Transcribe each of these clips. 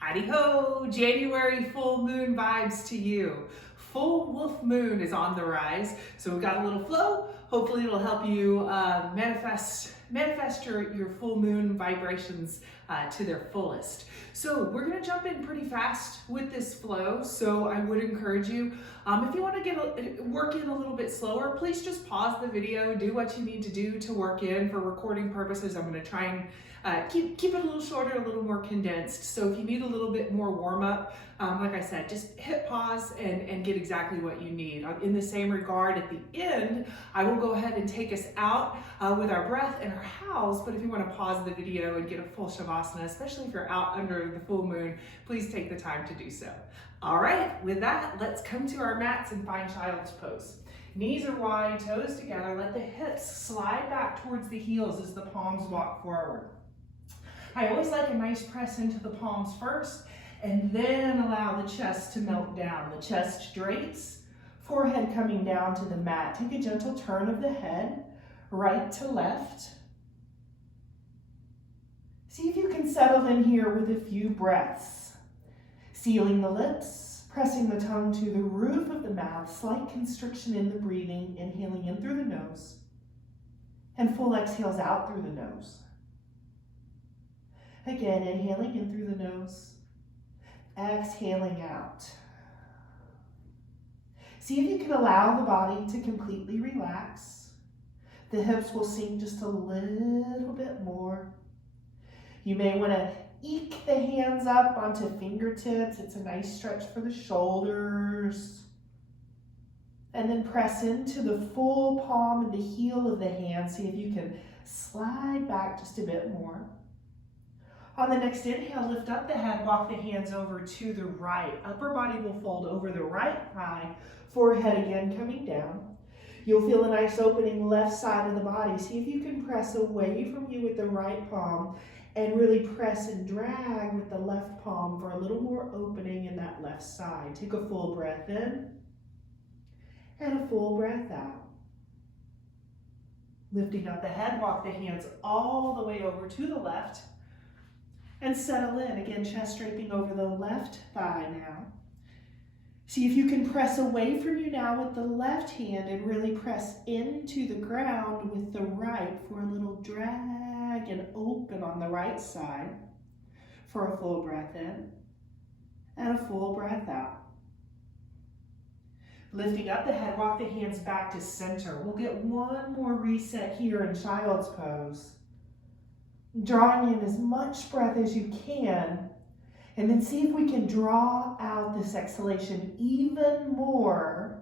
Howdy ho, January full moon vibes to you. Full wolf moon is on the rise, so we've got a little flow. Hopefully it'll help you manifest your full moon vibrations to their fullest. So we're gonna jump in pretty fast with this flow, so I would encourage you, if you wanna work in a little bit slower, please just pause the video, do what you need to do to work in. For recording purposes, I'm gonna try and keep it a little shorter, a little more condensed. So if you need a little bit more warm up, like I said, just hit pause and get exactly what you need. In the same regard, at the end, I will go ahead and take us out with our breath and our howls, but if you want to pause the video and get a full Shavasana, especially if you're out under the full moon, please take the time to do so. All right, with that, let's come to our mats and find child's pose. Knees are wide, toes together, let the hips slide back towards the heels as the palms walk forward. I always like a nice press into the palms first, and then allow the chest to melt down. The chest drapes, forehead coming down to the mat. Take a gentle turn of the head, right to left. See if you can settle in here with a few breaths. Sealing the lips, pressing the tongue to the roof of the mouth, slight constriction in the breathing, inhaling in through the nose, and full exhales out through the nose. Again, inhaling in through the nose, exhaling out. See if you can allow the body to completely relax. The hips will sink just a little bit more. You may want to eke the hands up onto fingertips. It's a nice stretch for the shoulders. And then press into the full palm and the heel of the hand. See if you can slide back just a bit more. On the next inhale, lift up the head, walk the hands over to the right. Upper body will fold over the right thigh, forehead again coming down. You'll feel a nice opening left side of the body. See if you can press away from you with the right palm and really press and drag with the left palm for a little more opening in that left side. Take a full breath in and a full breath out. Lifting up the head, walk the hands all the way over to the left. And settle in. Again, chest draping over the left thigh now. See if you can press away from you now with the left hand and really press into the ground with the right for a little drag and open on the right side for a full breath in and a full breath out. Lifting up the head, walk the hands back to center. We'll get one more reset here in child's pose. Drawing in as much breath as you can, and then see if we can draw out this exhalation even more,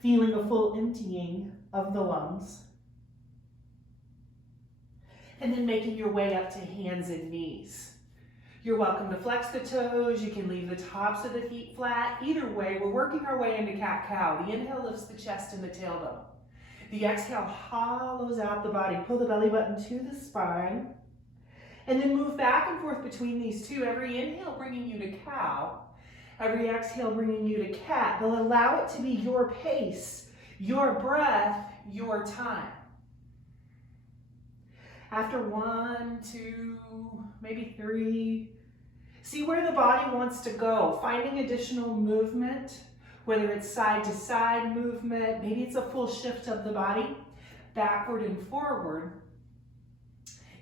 feeling a full emptying of the lungs. And then making your way up to hands and knees. You're welcome to flex the toes. You can leave the tops of the feet flat. Either way, we're working our way into cat-cow. The inhale lifts the chest and the tailbone. The exhale hollows out the body. Pull the belly button to the spine. And then move back and forth between these two. Every inhale bringing you to cow. Every exhale bringing you to cat. They'll allow it to be your pace, your breath, your time. After 1, 2, maybe 3, see where the body wants to go. Finding additional movement. Whether it's side to side movement, maybe it's a full shift of the body, backward and forward.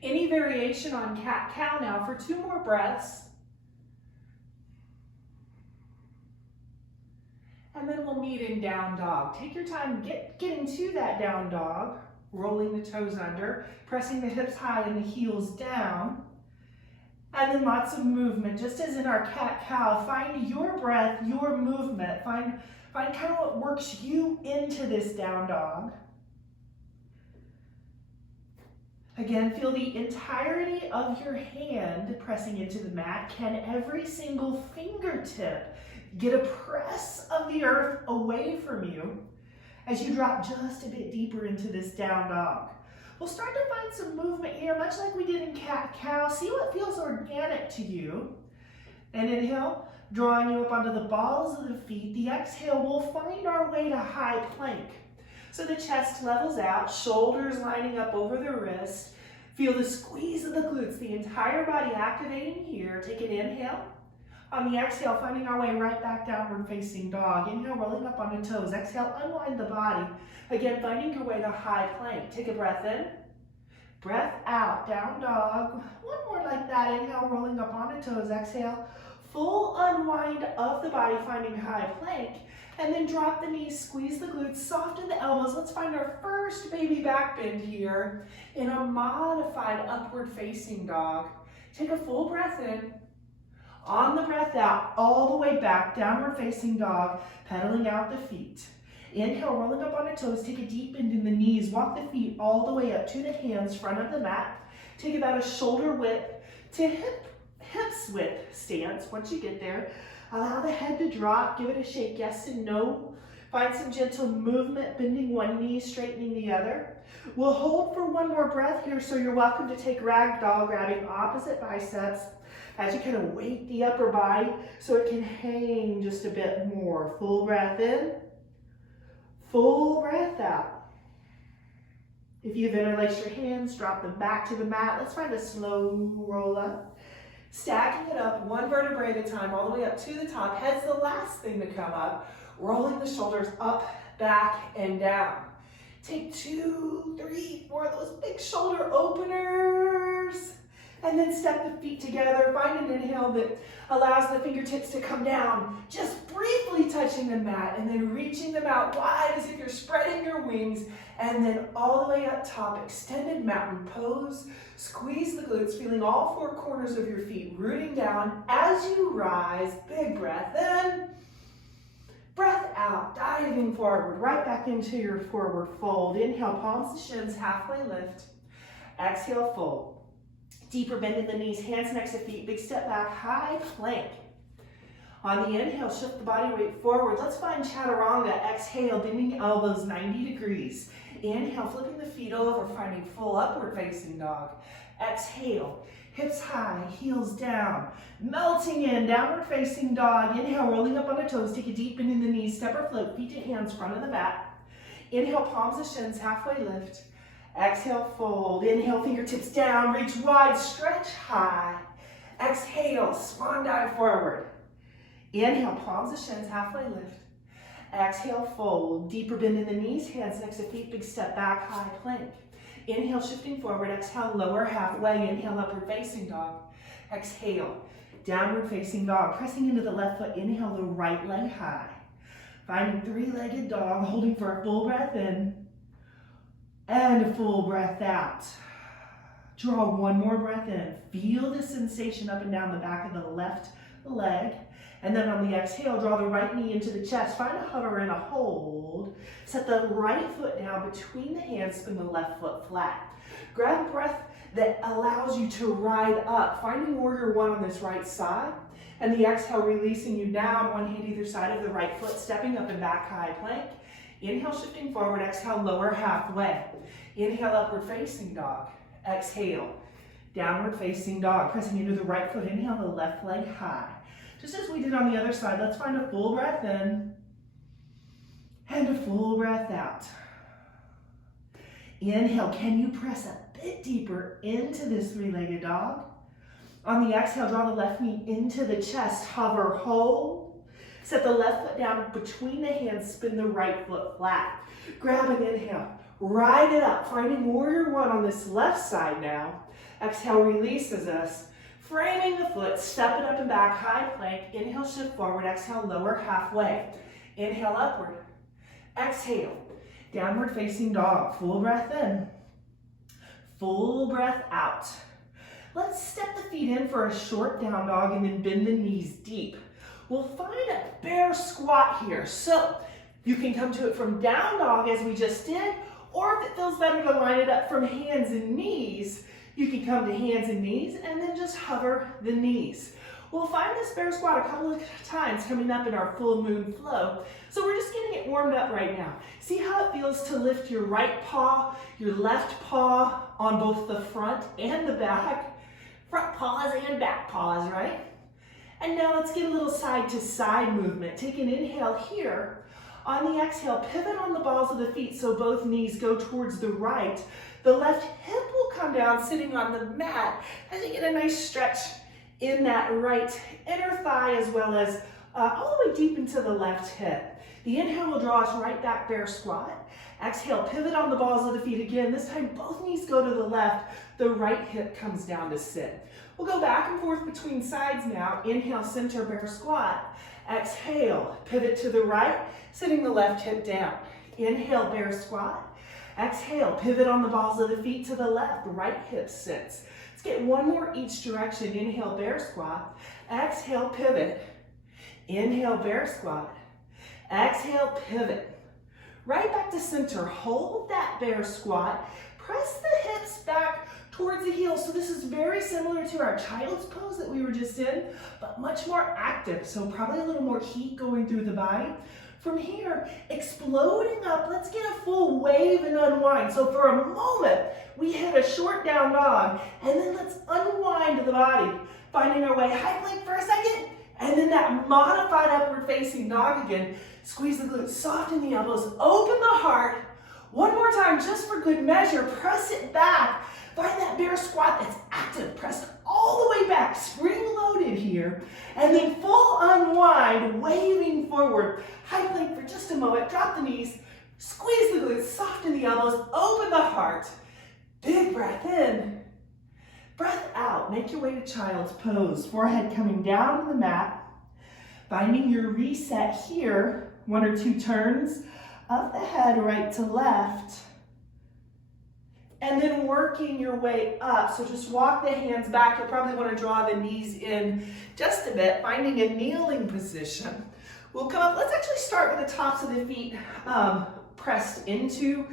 Any variation on cat-cow now for 2 more breaths. And then we'll meet in down dog. Take your time getting to that down dog, rolling the toes under, pressing the hips high and the heels down. And then lots of movement, just as in our cat-cow. Find your breath, your movement. Find kind of what works you into this down dog. Again, feel the entirety of your hand pressing into the mat. Can every single fingertip get a press of the earth away from you as you drop just a bit deeper into this down dog? We'll start to find some movement here, much like we did in cat-cow. See what feels organic to you. And inhale, drawing you up onto the balls of the feet. The exhale, we'll find our way to high plank. So the chest levels out, shoulders lining up over the wrist. Feel the squeeze of the glutes, the entire body activating here. Take an inhale. On the exhale, finding our way right back downward facing dog. Inhale, rolling up on the toes. Exhale, unwind the body. Again, finding your way to high plank. Take a breath in. Breath out, down dog. One more like that. Inhale, rolling up on the toes. Exhale, full unwind of the body, finding high plank. And then drop the knees, squeeze the glutes, soften the elbows. Let's find our first baby back bend here in a modified upward facing dog. Take a full breath in. On the breath out, all the way back, downward facing dog, pedaling out the feet. Inhale, rolling up on the toes, take a deep bend in the knees, walk the feet all the way up to the hands, front of the mat. Take about a shoulder width to hips width stance. Once you get there, allow the head to drop, give it a shake, yes and no. Find some gentle movement, bending one knee, straightening the other. We'll hold for one more breath here, so you're welcome to take ragdoll, grabbing opposite biceps as you kind of weight the upper body so it can hang just a bit more. Full breath in, full breath out. If you've interlaced your hands, drop them back to the mat. Let's find a slow roll up. Stacking it up one vertebrae at a time, all the way up to the top. Head's the last thing to come up. Rolling the shoulders up, back, and down. Take 2, 3, 4 of those big shoulder openers. And then step the feet together. Find an inhale that allows the fingertips to come down, just briefly touching the mat, and then reaching them out wide as if you're spreading your wings. And then all the way up top, extended mountain pose. Squeeze the glutes, feeling all 4 corners of your feet rooting down as you rise. Big breath in. Breath out, diving forward, right back into your forward fold. Inhale, palms to shins, halfway lift. Exhale, fold. Deeper bend in the knees, hands next to feet, big step back, high plank. On the inhale, shift the body weight forward. Let's find chaturanga. Exhale, bending elbows 90 degrees. Inhale, flipping the feet over, finding full upward facing dog. Exhale, hips high, heels down, melting in, downward facing dog. Inhale, rolling up on the toes, take a deep bend in the knees, step or float, feet to hands, front of the mat. Inhale, palms to shins, halfway lift. Exhale, fold. Inhale, fingertips down, reach wide, stretch high. Exhale, swan dive forward. Inhale, palms to shins, halfway lift. Exhale, fold. Deeper bend in the knees, hands next to feet, big step back, high plank. Inhale, shifting forward. Exhale, lower halfway. Inhale, upward facing dog. Exhale, downward facing dog. Pressing into the left foot. Inhale, the right leg high. Finding 3-legged dog, holding for a full breath in. And a full breath out. Draw one more breath in. Feel the sensation up and down the back of the left leg. And then on the exhale, draw the right knee into the chest. Find a hover and a hold. Set the right foot down between the hands, spin the left foot flat. Grab a breath that allows you to ride up. Finding warrior one on this right side. And the exhale, releasing you down, one hand either side of the right foot, stepping up and back, high plank. Inhale, shifting forward. Exhale, lower halfway. Inhale, upward facing dog. Exhale, downward facing dog. Pressing into the right foot. Inhale, the left leg high. Just as we did on the other side, let's find a full breath in and a full breath out. Inhale, can you press a bit deeper into this 3-legged dog? On the exhale, draw the left knee into the chest, hover, hold. Set the left foot down between the hands, spin the right foot flat. Grab an inhale, ride it up, finding warrior one on this left side now. Exhale, releases us. Framing the foot, step it up and back, high plank. Inhale, shift forward. Exhale, lower halfway. Inhale, upward. Exhale, downward facing dog. Full breath in. Full breath out. Let's step the feet in for a short down dog and then bend the knees deep. We'll find a bear squat here. So you can come to it from down dog as we just did, or if it feels better to line it up from hands and knees, you can come to hands and knees and then just hover the knees. We'll find this bear squat a couple of times coming up in our full moon flow. So we're just getting it warmed up right now. See how it feels to lift your right paw, your left paw on both the front and the back. Front paws and back paws, right? And now let's get a little side to side movement. Take an inhale here. On the exhale, pivot on the balls of the feet so both knees go towards the right. The left hip will come down, sitting on the mat as you get a nice stretch in that right inner thigh as well as all the way deep into the left hip. The inhale will draw us right back, bear squat. Exhale, pivot on the balls of the feet again. This time, both knees go to the left. The right hip comes down to sit. We'll go back and forth between sides now. Inhale, center, bear squat. Exhale, pivot to the right, sitting the left hip down. Inhale, bear squat. Exhale, pivot on the balls of the feet to the left. Right hip sits. Let's get one more each direction. Inhale, bear squat. Exhale, pivot. Inhale, bear squat. Exhale, pivot. Right back to center. Hold that bear squat. Press the hips back towards the heels. So this is very similar to our child's pose that we were just in, but much more active. So probably a little more heat going through the body. From here, exploding up, let's get a full wave and unwind. So for a moment, we hit a short down dog, and then let's unwind the body, finding our way high plank for a second, and then that modified upward facing dog again. Squeeze the glutes, soften the elbows, open the heart. One more time, just for good measure, press it back. Find that bear squat that's active, pressed all the way back, spring loaded here. And then full unwind, waving forward. High plank for just a moment, drop the knees, squeeze the glutes, soften the elbows, open the heart. Big breath in, breath out. Make your way to child's pose. Forehead coming down to the mat. Finding your reset here. 1 or 2 turns of the head right to left. And then working your way up. So just walk the hands back. You'll probably want to draw the knees in just a bit, finding a kneeling position. We'll come up. Let's actually start with the tops of the feet pressed into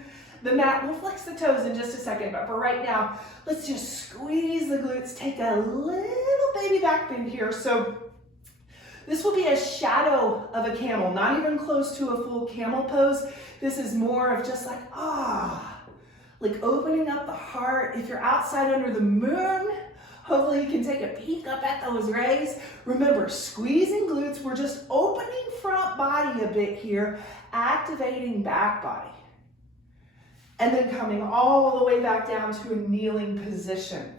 the mat. We'll flex the toes in just a second, but for right now, let's just squeeze the glutes. Take a little baby back bend here. So this will be a shadow of a camel, not even close to a full camel pose. This is more of just like, like opening up the heart. If you're outside under the moon, hopefully you can take a peek up at those rays. Remember, squeezing glutes, we're just opening front body a bit here, activating back body. And then coming all the way back down to a kneeling position.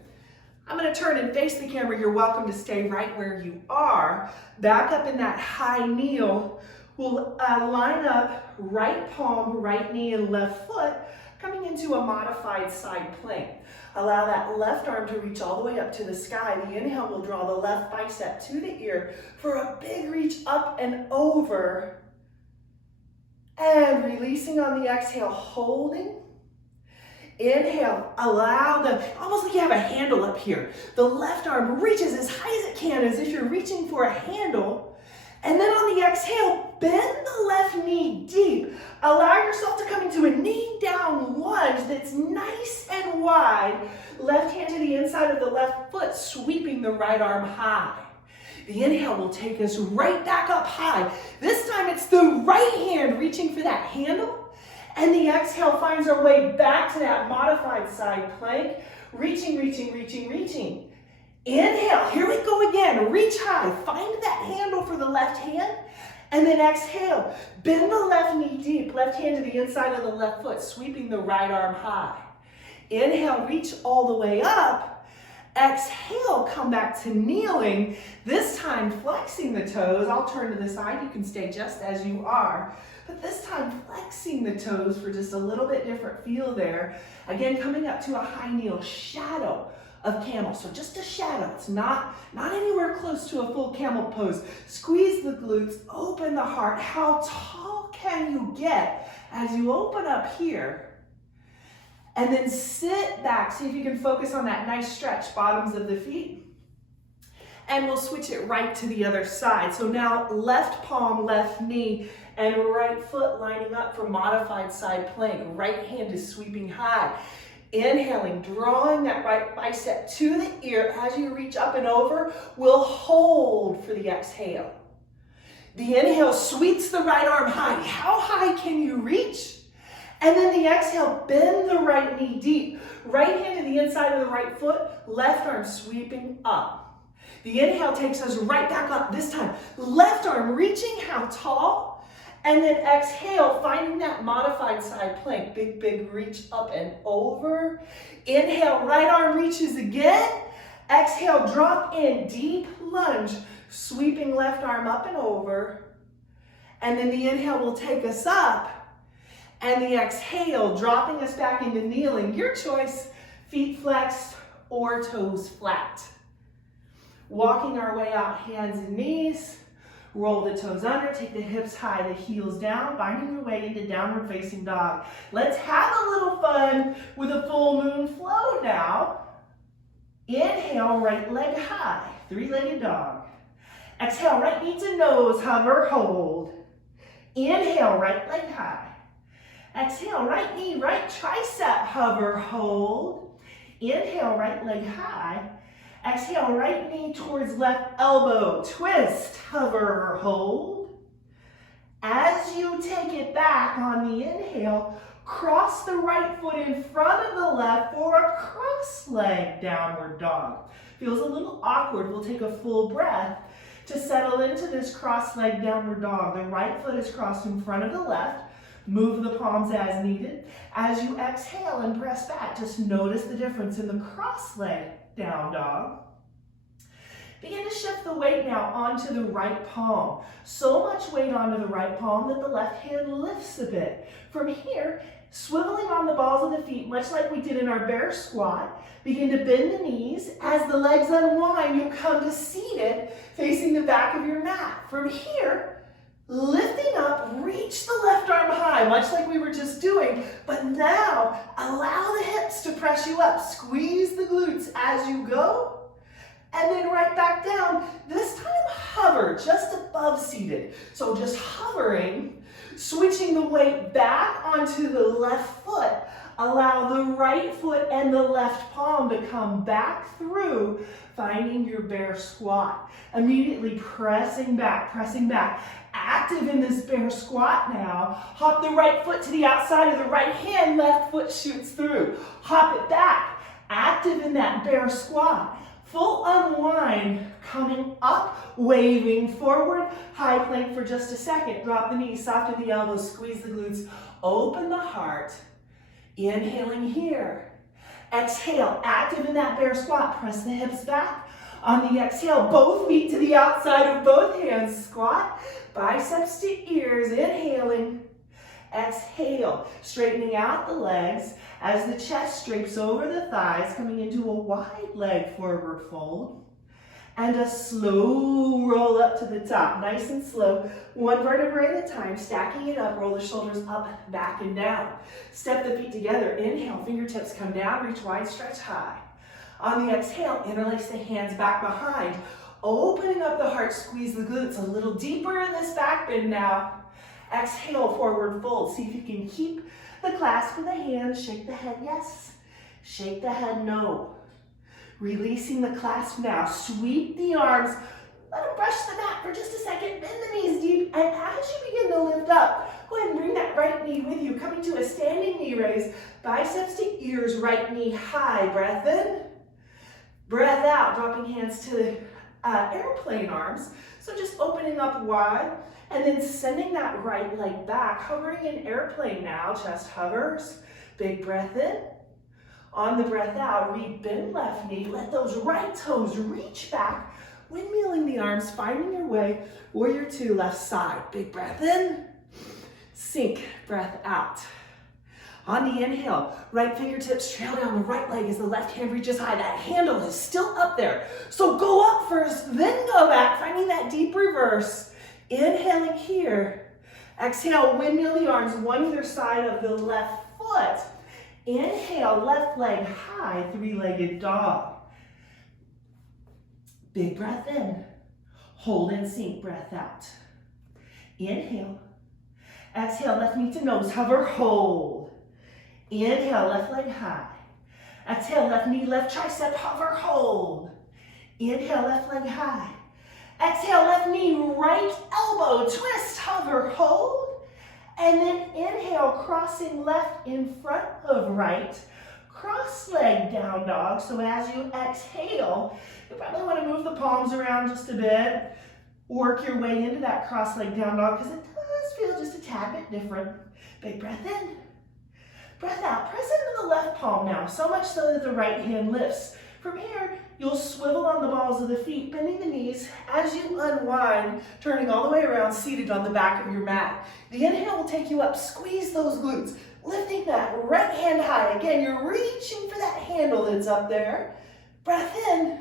I'm gonna turn and face the camera. You're welcome to stay right where you are. Back up in that high kneel. We'll line up right palm, right knee, and left foot, coming into a modified side plank. Allow that left arm to reach all the way up to the sky. The inhale will draw the left bicep to the ear for a big reach up and over. And releasing on the exhale, holding. Inhale, allow almost like you have a handle up here. The left arm reaches as high as it can, as if you're reaching for a handle. And then on the exhale, bend the left knee deep. Allow yourself to come into a knee down lunge that's nice and wide. Left hand to the inside of the left foot, sweeping the right arm high. The inhale will take us right back up high. This time it's the right hand reaching for that handle. And the exhale finds our way back to that modified side plank. Reaching, reaching, reaching, reaching. Inhale, here we go again. Reach high, find that handle for the left hand. And then exhale, bend the left knee deep. Left hand to the inside of the left foot, sweeping the right arm high. Inhale, reach all the way up. Exhale, come back to kneeling. This time flexing the toes. I'll turn to the side. You can stay just as you are. But this time flexing the toes for just a little bit different feel there. Again, coming up to a high kneel, shadow of camel. So just a shadow. It's not anywhere close to a full camel pose. Squeeze the glutes, open the heart. How tall can you get as you open up here? And then sit back. See if you can focus on that nice stretch, bottoms of the feet. And we'll switch it right to the other side. So now left palm, left knee, and right foot lining up for modified side plank. Right hand is sweeping high. Inhaling, drawing that right bicep to the ear. As you reach up and over, we'll hold for the exhale. The inhale sweeps the right arm high. How high can you reach? And then the exhale, bend the right knee deep. Right hand to the inside of the right foot, left arm sweeping up. The inhale takes us right back up. This time, left arm reaching, how tall? And then exhale, finding that modified side plank. Big, big reach up and over. Inhale, right arm reaches again. Exhale, drop in, deep lunge, sweeping left arm up and over. And then the inhale will take us up. And the exhale, dropping us back into kneeling. Your choice, feet flexed or toes flat. Walking our way out, hands and knees. Roll the toes under, take the hips high, the heels down, finding your way into downward facing dog. Let's have a little fun with a full moon flow now. Inhale, right leg high, three-legged dog. Exhale, right knee to nose, hover, hold. Inhale, right leg high. Exhale, right knee, right tricep, hover, hold. Inhale, right leg high. Exhale, right knee towards left elbow, twist, hover, hold. As you take it back on the inhale, cross the right foot in front of the left for a cross-leg downward dog. Feels a little awkward. We'll take a full breath to settle into this cross-leg downward dog. The right foot is crossed in front of the left. Move the palms as needed. As you exhale and press back, just notice the difference in the cross-leg down dog. Begin to shift the weight now onto the right palm. So much weight onto the right palm that the left hand lifts a bit. From here, swiveling on the balls of the feet, much like we did in our bear squat, begin to bend the knees. As the legs unwind, you come to seated, facing the back of your mat. From here, lifting up, reach the left arm high, much like we were just doing, but now allow the hips to press you up. Squeeze the glutes as you go, and then right back down. This time hover just above seated. So just hovering, switching the weight back onto the left foot. Allow the right foot and the left palm to come back through, finding your bear squat. Immediately pressing back, pressing back. Active in this bear squat now. Hop the right foot to the outside of the right hand, left foot shoots through. Hop it back. Active in that bear squat. Full unwind, coming up, waving forward. High plank for just a second. Drop the knees, soften the elbows, squeeze the glutes. Open the heart. Inhaling here. Exhale, active in that bear squat. Press the hips back. On the exhale, both feet to the outside of both hands. Squat, biceps to ears. Inhaling. Exhale, straightening out the legs as the chest drapes over the thighs, coming into a wide leg forward fold. And a slow roll up to the top, nice and slow, one vertebra at a time, stacking it up, roll the shoulders up, back and down. Step the feet together, inhale, fingertips come down, reach wide, stretch high. On the exhale, interlace the hands back behind, opening up the heart, squeeze the glutes a little deeper in this back bend now. Exhale, forward fold. See if you can keep the clasp of the hands. Shake the head, yes. Shake the head, no. Releasing the clasp now. Sweep the arms. Let them brush the mat for just a second. Bend the knees deep. And as you begin to lift up, go ahead and bring that right knee with you. Coming to a standing knee raise. Biceps to ears, right knee high. Breath in. Breath out. Dropping hands to airplane arms. So just opening up wide. And then sending that right leg back, hovering in airplane now, chest hovers, big breath in. On the breath out, re-bend left knee, let those right toes reach back, windmilling the arms, finding your way, warrior two, left side, big breath in, sink, breath out. On the inhale, right fingertips trail down the right leg as the left hand reaches high. That handle is still up there. So go up first, then go back, finding that deep reverse. Inhaling here. Exhale, windmill the arms, one either side of the left foot. Inhale, left leg high, three-legged dog. Big breath in. Hold and sink, breath out. Inhale. Exhale, left knee to nose, hover, hold. Inhale, left leg high. Exhale, left knee, left tricep, hover, hold. Inhale, left leg high. Exhale, left knee, right elbow, twist, hover, hold. And then inhale, crossing left in front of right. Cross leg down dog. So as you exhale, you probably want to move the palms around just a bit. Work your way into that cross leg down dog because it does feel just a tad bit different. Big breath in, breath out. Press into the left palm now, so much so that the right hand lifts. From here, you'll swivel on the balls of the feet, bending the knees as you unwind, turning all the way around, seated on the back of your mat. The inhale will take you up. Squeeze those glutes, lifting that right hand high. Again, you're reaching for that handle that's up there. Breath in,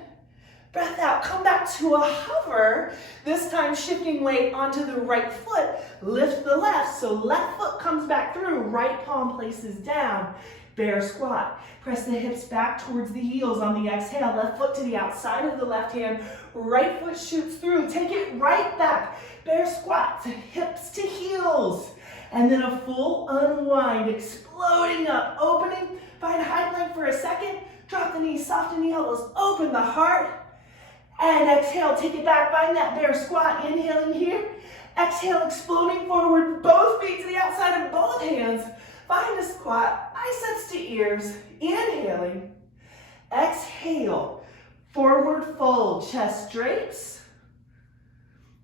breath out. Come back to a hover, this time shifting weight onto the right foot. Lift the left, so left foot comes back through, right palm places down. Bear squat. Press the hips back towards the heels on the exhale. Left foot to the outside of the left hand. Right foot shoots through. Take it right back. Bear squat. Hips to heels. And then a full unwind. Exploding up. Opening. Find high plank for a second. Drop the knees. Soften the elbows. Open the heart. And exhale. Take it back. Find that bear squat. Inhaling here. Exhale. Exploding forward. Both feet to the outside of both hands. Find a squat, biceps to ears, inhaling. Exhale, forward fold, chest drapes.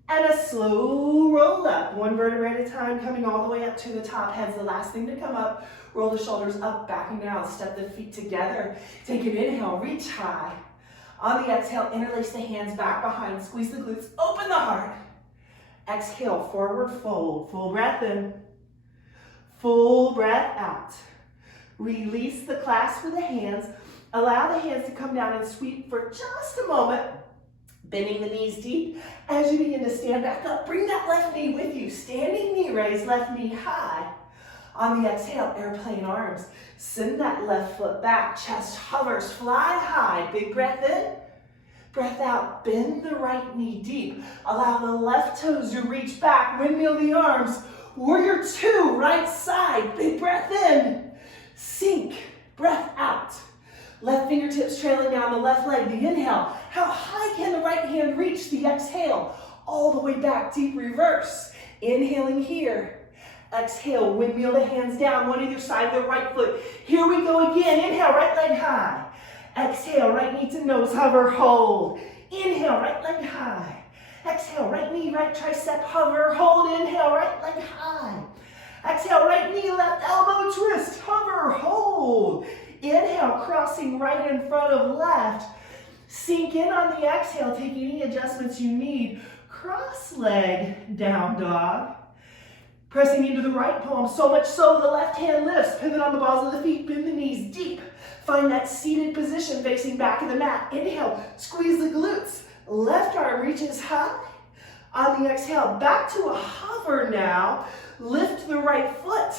And a slow roll up, one vertebra at a time, coming all the way up to the top. Head's the last thing to come up. Roll the shoulders up, backing down, step the feet together. Take an inhale, reach high. On the exhale, interlace the hands back behind, squeeze the glutes, open the heart. Exhale, forward fold, full breath in. Full breath out. Release the clasp of the hands. Allow the hands to come down and sweep for just a moment. Bending the knees deep. As you begin to stand back up, bring that left knee with you. Standing knee raise, left knee high. On the exhale, airplane arms. Send that left foot back. Chest hovers, fly high. Big breath in. Breath out. Bend the right knee deep. Allow the left toes to reach back. Windmill the arms. Warrior two, right side, big breath in, sink, breath out. Left fingertips trailing down the left leg, the inhale. How high can the right hand reach? The exhale, all the way back, deep reverse. Inhaling here. Exhale, windmill the hands down, one either side of the right foot. Here we go again, inhale, right leg high. Exhale, right knee to nose, hover, hold. Inhale, right leg high. Exhale, right knee, right tricep, hover, hold, inhale, right leg high. Exhale, right knee, left elbow, twist, hover, hold. Inhale, crossing right in front of left. Sink in on the exhale, take any adjustments you need. Cross leg, down dog. Pressing into the right palm, so much so the left hand lifts. Pivot on the balls of the feet, bend the knees deep. Find that seated position facing back of the mat. Inhale, squeeze the glutes. Left arm reaches high. On the exhale, back to a hover now. Lift the right foot.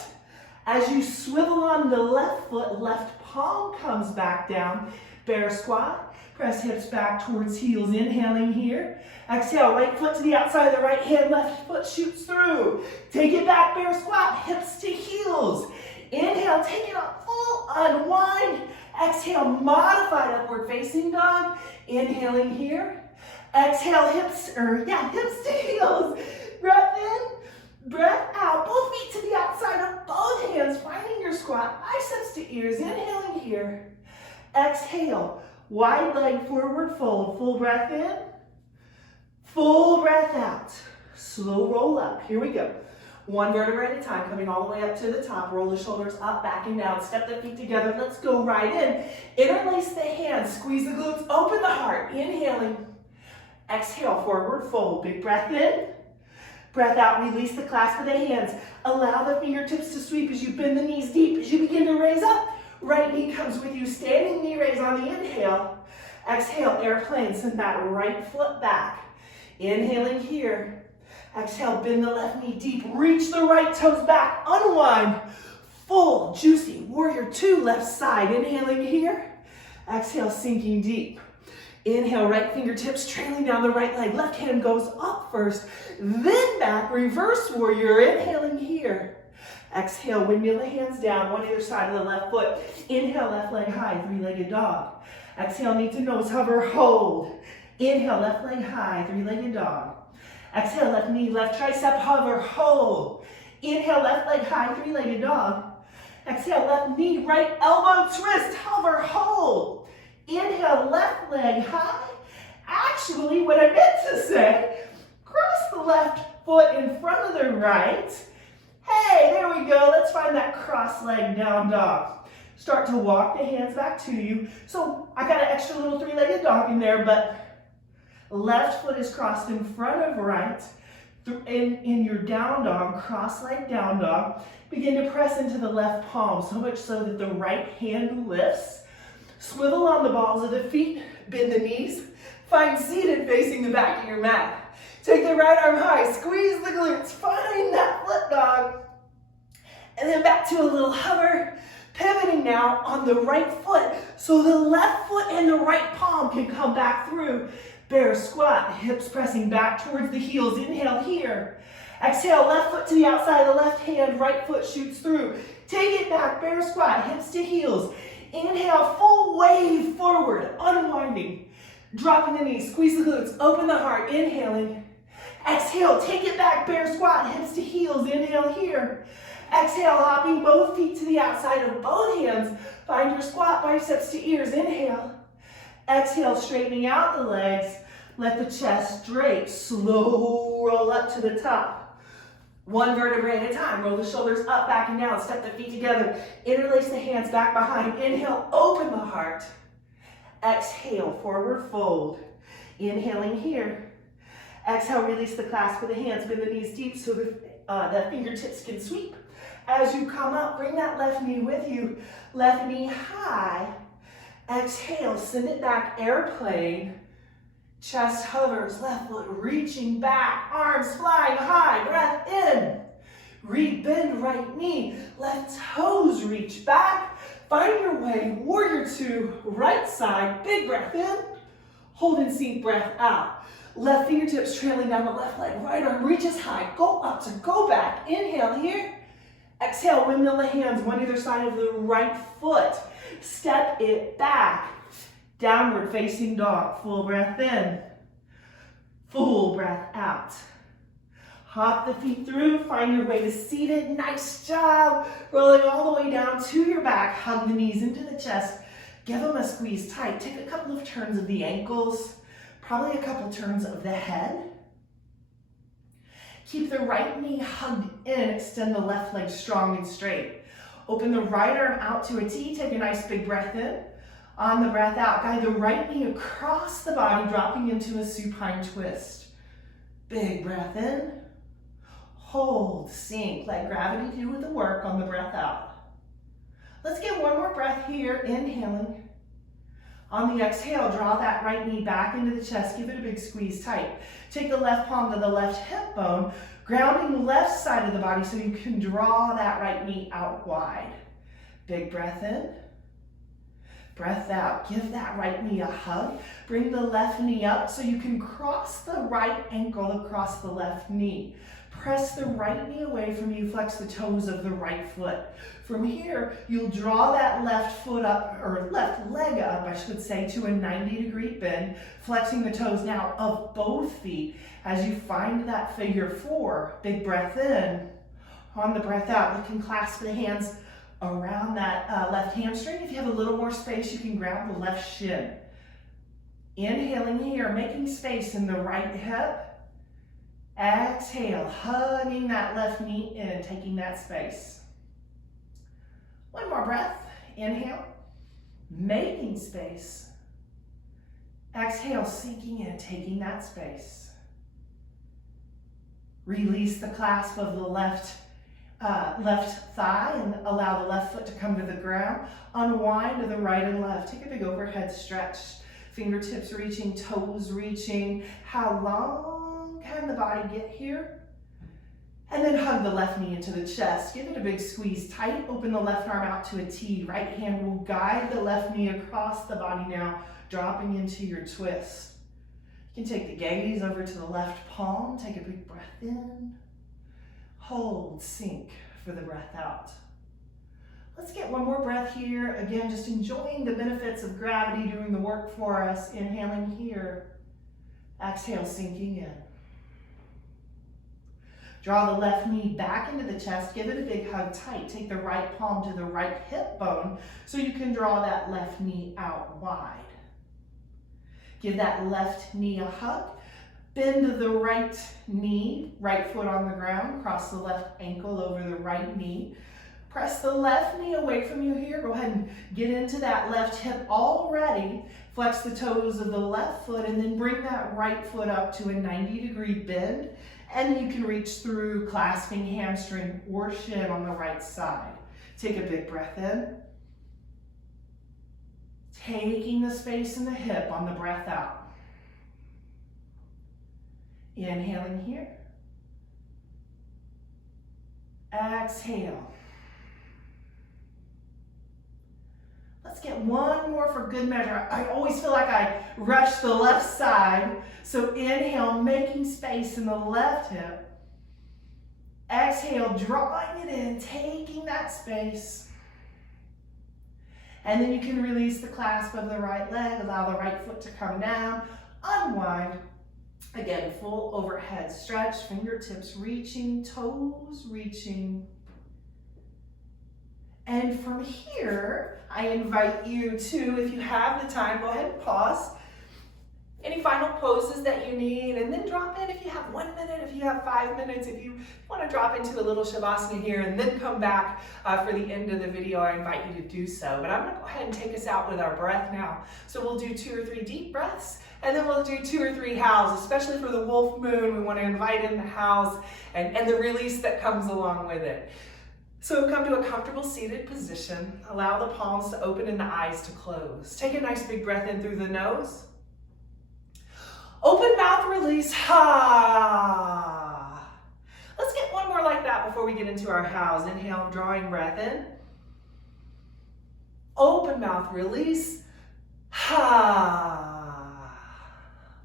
As you swivel on the left foot, left palm comes back down. Bear squat. Press hips back towards heels. Inhaling here. Exhale, right foot to the outside of the right hand. Left foot shoots through. Take it back, bear squat. Hips to heels. Inhale, take it up, full unwind. Exhale, modified upward facing dog. Inhaling here. Exhale, hips to heels. Breath in, breath out. Both feet to the outside of both hands. Finding your squat, biceps to ears. Inhaling here. Exhale, wide leg forward fold. Full breath in, full breath out. Slow roll up. Here we go. One vertebra at a time, coming all the way up to the top. Roll the shoulders up, backing down. Step the feet together. Let's go right in. Interlace the hands. Squeeze the glutes. Open the heart. Inhaling. Exhale, forward fold. Big breath in. Breath out. Release the clasp of the hands. Allow the fingertips to sweep as you bend the knees deep. As you begin to raise up, right knee comes with you. Standing knee raise on the inhale. Exhale, airplane. Send that right foot back. Inhaling here. Exhale, bend the left knee deep. Reach the right toes back. Unwind. Full, juicy warrior two, left side. Inhaling here. Exhale, sinking deep. Inhale, right fingertips trailing down the right leg. Left hand goes up first, then back. Reverse warrior. Inhaling here. Exhale, windmill the hands down, one either side of the left foot. Inhale, left leg high, three-legged dog. Exhale, knee to nose, hover, hold. Inhale, left leg high, three-legged dog. Exhale, left knee, left tricep, hover, hold. Inhale, left leg high, three-legged dog. Exhale, left knee, right elbow, twist, hover, hold. Inhale, left leg high. Actually, what I meant to say, cross the left foot in front of the right. Hey, there we go. Let's find that cross-legged down dog. Start to walk the hands back to you. So I got an extra little three-legged dog in there, but left foot is crossed in front of right. In your down dog, cross-legged down dog, begin to press into the left palm, so much so that the right hand lifts. Swivel on the balls of the feet, bend the knees. Find seated facing the back of your mat. Take the right arm high, squeeze the glutes, find that foot dog. And then back to a little hover, pivoting now on the right foot, so the left foot and the right palm can come back through. Bear squat, hips pressing back towards the heels. Inhale here. Exhale, left foot to the outside of the left hand, right foot shoots through. Take it back, bear squat, hips to heels. Inhale, full wave forward, unwinding. Dropping the knees, squeeze the glutes, open the heart, inhaling. Exhale, take it back, bear squat, hips to heels. Inhale here. Exhale, hopping both feet to the outside of both hands. Find your squat, biceps to ears. Inhale. Exhale, straightening out the legs. Let the chest drape. Slow roll up to the top. One vertebrae at a time. Roll the shoulders up, back, and down. Step the feet together. Interlace the hands back behind. Inhale, open the heart. Exhale, forward fold. Inhaling here. Exhale, release the clasp of the hands. Bend the knees deep so the fingertips can sweep. As you come up, bring that left knee with you. Left knee high. Exhale, send it back, airplane. Chest hovers, left foot reaching back, arms flying high, breath in. Rebend right knee, left toes reach back. Find your way, warrior two, right side, big breath in. Hold and sink, breath out. Left fingertips trailing down the left leg, right arm reaches high, go up to go back. Inhale here. Exhale, windmill the hands, one either side of the right foot. Step it back. Downward facing dog. Full breath in. Full breath out. Hop the feet through. Find your way to seated. Nice job. Rolling all the way down to your back. Hug the knees into the chest. Give them a squeeze tight. Take a couple of turns of the ankles. Probably a couple turns of the head. Keep the right knee hugged in. Extend the left leg strong and straight. Open the right arm out to a T. Take a nice big breath in. On the breath out, guide the right knee across the body, dropping into a supine twist. Big breath in. Hold, sink. Let gravity do the work on the breath out. Let's get one more breath here. Inhaling. On the exhale, draw that right knee back into the chest. Give it a big squeeze tight. Take the left palm to the left hip bone, grounding left side of the body so you can draw that right knee out wide. Big breath in. Breath out. Give that right knee a hug. Bring the left knee up so you can cross the right ankle across the left knee. Press the right knee away from you. Flex the toes of the right foot. From here, you'll draw that left foot up, or left leg up, I should say, to a 90-degree bend, flexing the toes now of both feet as you find that figure four. Big breath in. On the breath out, you can clasp the hands around that left hamstring. If you have a little more space, you can grab the left shin. Inhaling here, making space in the right hip. Exhale, hugging that left knee in, taking that space. One more breath. Inhale, making space. Exhale, sinking in, taking that space. Release the clasp of the left thigh and allow the left foot to come to the ground. Unwind to the right and left. Take a big overhead stretch. Fingertips reaching, toes reaching. How long can the body get here? And then hug the left knee into the chest. Give it a big squeeze tight. Open the left arm out to a T. Right hand will guide the left knee across the body now, dropping into your twist. You can take the gaze over to the left palm. Take a big breath in. Hold, sink for the breath out. Let's get one more breath here. Again, just enjoying the benefits of gravity doing the work for us. Inhaling here. Exhale, sinking in. Draw the left knee back into the chest. Give it a big hug tight. Take the right palm to the right hip bone so you can draw that left knee out wide. Give that left knee a hug. Bend the right knee, right foot on the ground, cross the left ankle over the right knee. Press the left knee away from you here. Go ahead and get into that left hip already. Flex the toes of the left foot and then bring that right foot up to a 90-degree bend. And you can reach through clasping hamstring or shin on the right side. Take a big breath in. Taking the space in the hip on the breath out. Inhaling here. Exhale. Let's get one more for good measure. I always feel like I rush the left side. So inhale, making space in the left hip. Exhale, drawing it in, taking that space. And then you can release the clasp of the right leg, allow the right foot to come down, unwind. Again, full overhead stretch, fingertips reaching, toes reaching. And from here, I invite you to, if you have the time, go ahead and pause. Any final poses that you need, and then drop in if you have 1 minute, if you have 5 minutes, if you want to drop into a little Shavasana here and then come back for the end of the video, I invite you to do so. But I'm going to go ahead and take us out with our breath now. So we'll do 2 or 3 deep breaths, and then we'll do 2 or 3 howls, especially for the wolf moon. We want to invite in the howls and the release that comes along with it. So come to a comfortable seated position. Allow the palms to open and the eyes to close. Take a nice big breath in through the nose. Open mouth, release, ha. Let's get one more like that before we get into our howls. Inhale, drawing breath in. Open mouth, release, ha.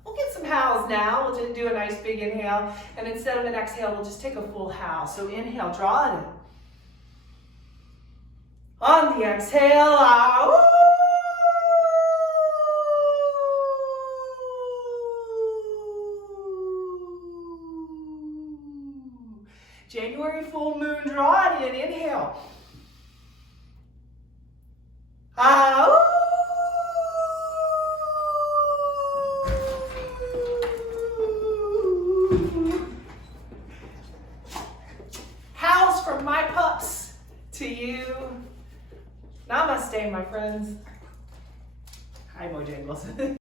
We'll get some howls now. We'll just do a nice big inhale. And instead of an exhale, we'll just take a full howl. So inhale, draw it in. On the exhale, ah, January full moon, draw it in, inhale. Ah, howls from my pups to you. Namaste, my friends. Hi, Bojangles.